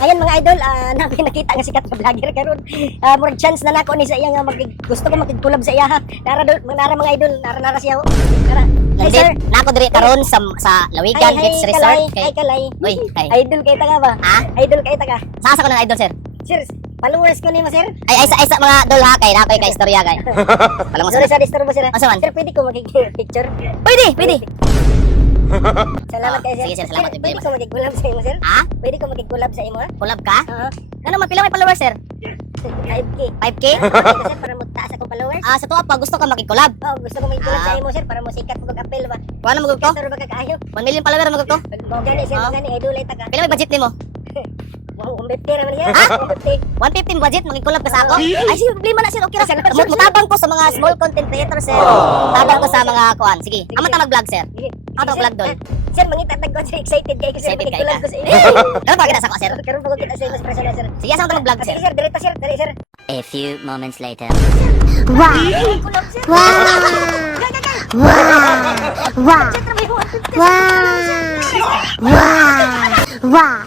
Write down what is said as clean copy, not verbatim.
Ayan mga idol, namin nakita nga sikat na vlogger karon. Murag chance na nako ni sa iya nga gusto ko makig-collab sa iya ha. Nara mga idol, nara siya ho. Nara. Hey sir, nako diri karon sa Lawigan Beach Resort Ay kalay. Uy, ay. Idol kay ta ka ba? Ha? Idol kay ta ka. Sasa ko na idol sir. Sir, followers ko nimo sir. Ay sa mga dol ha kay nakoy kay istorya kay. Pala mo Sorry sa disturbo sir. Asa man? Sir, pwede ko magig-picture. Pwede. Salamat kayo sir. Sige sir, salamat. Pwede ko magig-collab sa imo sir. Ha? Pwede ko magig-collab sa imo ha. Collab ka? Oo. Ano man pila may followers sir? 5K. 5K? Okay, sir, para mutaas akong followers. Sa tuwa pa gusto ka makig-collab. Oh, gusto ko mag-collab sa imo sir para mo sikat mo apel ba. Wala mo gugto? Sir, baka kaayo. 1 million followers mo gugto? Mo gani sir, mo gani idol ay ta ka. Pila may budget nimo? Wow, umbete naman siya. Ha? 150. 150 budget makig-collab ka sa ako? Ay, Ay sige, problema na sir. Okay ra. Sir, Mutabang ko sa mga small content creators sir. Tabang ko sa mga kuan. Sige, amo ta mag-vlog sir. Ano vlog dol? Sir, mangita ko sir, excited kayo sir. Excited kayo Mag-collab ka? ko sa imo. Ano pa kita sa ko sir? Karon pa ko kita sa imo personal sir. Sige, asa mo ta mag-vlog sir? Sige sir, diretso sir, dali sir. A few moments later. Wow! Collab sir. Wow! Wow! Wow! Sir, trabaho 150. Wow! Wow! Wow!